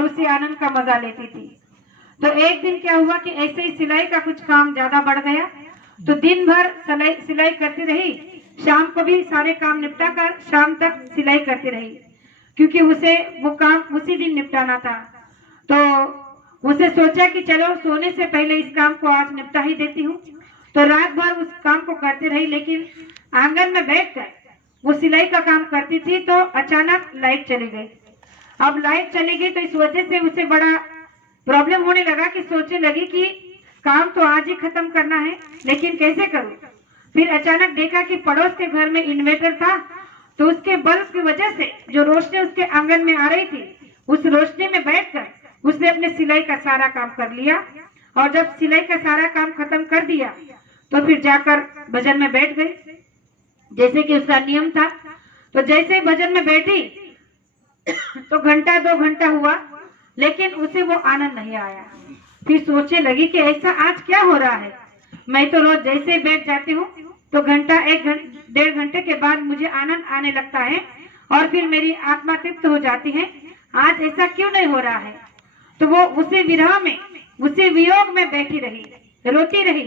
और उसी आनंद का मजा लेती थी। तो एक दिन क्या हुआ कि ऐसे ही सिलाई का कुछ काम ज्यादा बढ़ गया, तो दिन भर सिलाई करती रही, शाम को भी सारे काम निपटा कर शाम तक सिलाई करती रही, क्योंकि उसे वो काम उसी दिन निपटाना था। तो उसे सोचा कि चलो सोने से पहले इस काम को आज निपटा ही देती हूँ। तो रात भर उस काम को करती रही, लेकिन आंगन में बैठकर वो सिलाई का काम करती थी तो अचानक लाइट चली गई। अब लाइट चली गई तो इस वजह से उसे बड़ा प्रॉब्लम होने लगा कि सोचने लगी कि काम तो आज ही खत्म करना है, लेकिन कैसे करूं। फिर अचानक देखा कि पड़ोस के घर में इन्वर्टर था, तो उसके बल्ब की वजह से जो रोशनी उसके आंगन में आ रही थी, उस रोशनी में बैठकर उसने अपने सिलाई का सारा काम कर लिया। और जब सिलाई का सारा काम खत्म कर दिया तो फिर जाकर भजन में बैठ गई, जैसे कि उसका नियम था। तो जैसे ही भजन में बैठी तो घंटा 2 घंटा हुआ, लेकिन उसे वो आनंद नहीं आया। फिर सोचने लगी कि ऐसा आज क्या हो रहा है, मैं तो रोज जैसे ही बैठ जाती हूँ तो घंटा 1-1.5 घंटे के बाद मुझे आनंद आने लगता है और फिर मेरी आत्मा तृप्त हो जाती है, आज ऐसा क्यों नहीं हो रहा है। तो वो उसी विरह में, उसी वियोग में बैठी रही, रोती रही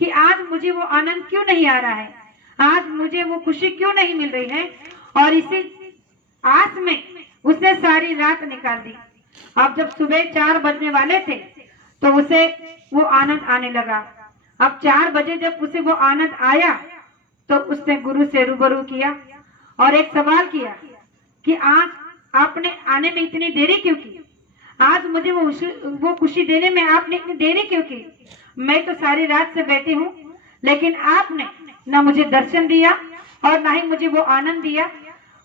कि आज मुझे वो आनंद क्यों नहीं आ रहा है, आज मुझे वो खुशी क्यों नहीं मिल रही है। और इसी आस में उसने सारी रात निकाल दी। अब जब सुबह 4 बजने वाले थे तो उसे वो आनंद आने लगा। अब 4 बजे जब उसे वो आनंद आया तो उसने गुरु से रूबरू किया और एक सवाल किया कि आज आपने आने में इतनी देरी क्यों की, आज मुझे वो खुशी देने में आपने इतनी देरी क्यों की। मैं तो सारी रात से बैठी हूँ, लेकिन आपने न मुझे दर्शन दिया और न ही मुझे वो आनंद दिया।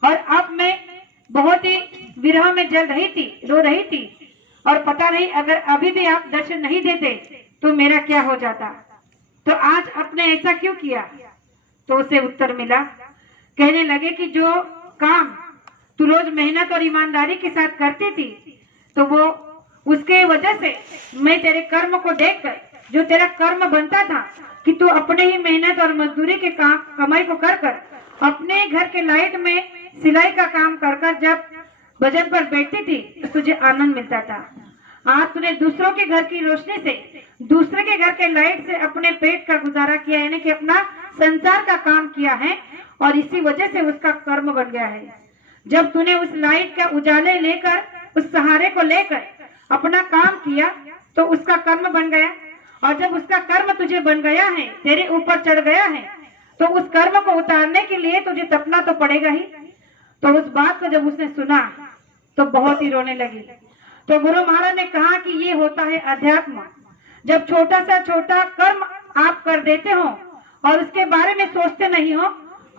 और अब मैं बहुत ही विरह में जल रही थी, रो रही थी, और पता नहीं अगर अभी भी आप दर्शन नहीं देते तो मेरा क्या हो जाता। तो आज आपने ऐसा क्यों किया। तो उसे उत्तर मिला, कहने लगे कि जो काम तू रोज मेहनत और ईमानदारी के साथ करती थी, तो वो उसके वजह से मैं तेरे कर्म को देखकर, जो तेरा कर्म बनता था कि तू अपने ही मेहनत और मजदूरी के काम कमाई को कर कर अपने घर के लाइट में सिलाई का काम कर कर जब भजन पर बैठती थी तो तुझे आनंद मिलता था। आज तूने दूसरों के घर की रोशनी से, दूसरे के घर के लाइट से अपने पेट का गुजारा किया, यानी कि अपना संसार का काम किया है, और इसी वजह से उसका कर्म बन गया है। जब तूने उस लाइट का उजाले लेकर, उस सहारे को लेकर अपना काम किया तो उसका कर्म बन गया, और जब उसका कर्म तुझे बन गया है, तेरे ऊपर चढ़ गया है, तो उस कर्म को उतारने के लिए तुझे तपना तो पड़ेगा ही। तो उस बात को जब उसने सुना तो बहुत ही रोने लगी। तो गुरु महाराज ने कहा कि ये होता है अध्यात्म। जब छोटा सा छोटा कर्म आप कर देते हो और उसके बारे में सोचते नहीं हो,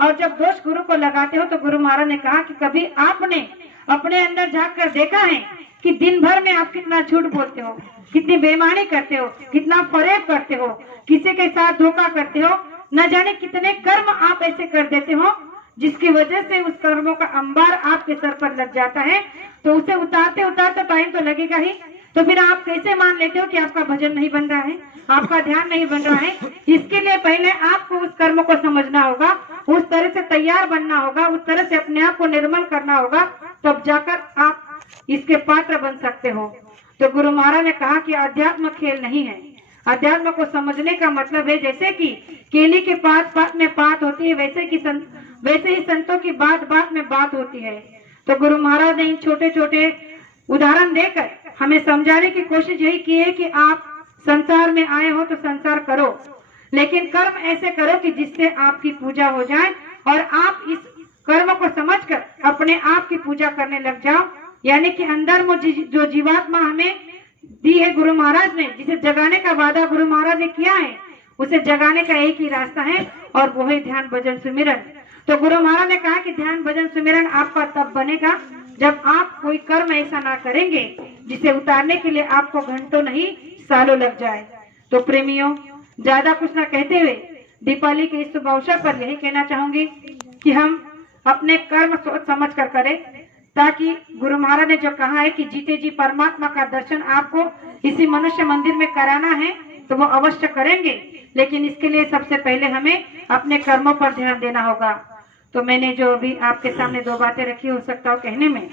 और जब दोष गुरु को लगाते हो, तो गुरु महाराज ने कहा कि कभी आपने अपने अंदर झांक कर देखा है कि दिन भर में आप कितना झूठ बोलते हो, कितनी बेईमानी करते हो, कितना फरेब करते हो, किसी के साथ धोखा करते हो, न जाने कितने कर्म आप ऐसे कर देते हो जिसकी वजह से उस कर्मों का अंबार आपके सर पर लग जाता है। तो उसे उतारते उतारते टाइम तो लगेगा ही। तो फिर आप कैसे मान लेते हो कि आपका भजन नहीं बन रहा है, आपका ध्यान नहीं बन रहा है। इसके लिए पहले आपको उस कर्म को समझना होगा, उस तरह से तैयार बनना होगा, उस तरह से अपने आप को निर्मल करना होगा, तब जाकर आप इसके पात्र बन सकते हो। तो गुरु महाराज ने कहा कि अध्यात्म खेल नहीं है। अध्यात्म को समझने का मतलब है जैसे कि केली के पात पात में पात होती है, वैसे ही संतों की बात बात में बात होती है। तो गुरु महाराज ने इन छोटे छोटे उदाहरण देकर हमें समझाने की कोशिश यही की है कि आप संसार में आए हो तो संसार करो, लेकिन कर्म ऐसे करो कि जिससे आपकी पूजा हो जाए और आप इस कर्म को समझकर अपने आप की पूजा करने लग जाओ। यानी कि अंदर में जो जीवात्मा हमें दी है गुरु महाराज ने, जिसे जगाने का वादा गुरु महाराज ने किया है, उसे जगाने का एक ही रास्ता है और वो है ध्यान भजन सुमिरन। तो गुरु महाराज ने कहा कि ध्यान भजन सुमिरन आपका तब बनेगा जब आप कोई कर्म ऐसा ना करेंगे जिसे उतारने के लिए आपको घंटों नहीं सालों लग जाए। तो प्रेमियों, ज्यादा कुछ ना कहते हुए दीपावली के इस शुभ अवसर पर यही कहना चाहूंगी कि हम अपने कर्म सोच समझ कर करें, ताकि गुरु महाराज ने जो कहा है कि जीते जी परमात्मा का दर्शन आपको इसी मनुष्य मंदिर में कराना है तो वो अवश्य करेंगे, लेकिन इसके लिए सबसे पहले हमें अपने कर्मों पर ध्यान देना होगा। तो मैंने जो अभी आपके सामने दो बातें रखी, हो सकता हो कहने में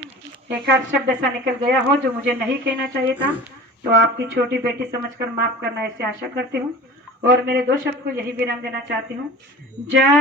एक आध शब्द ऐसा निकल गया हो जो मुझे नहीं कहना चाहिए था, तो आपकी छोटी बेटी समझकर माफ करना, ऐसे आशा करती हूँ। और मेरे दो शब्द को यही विराम देना चाहती हूँ। जय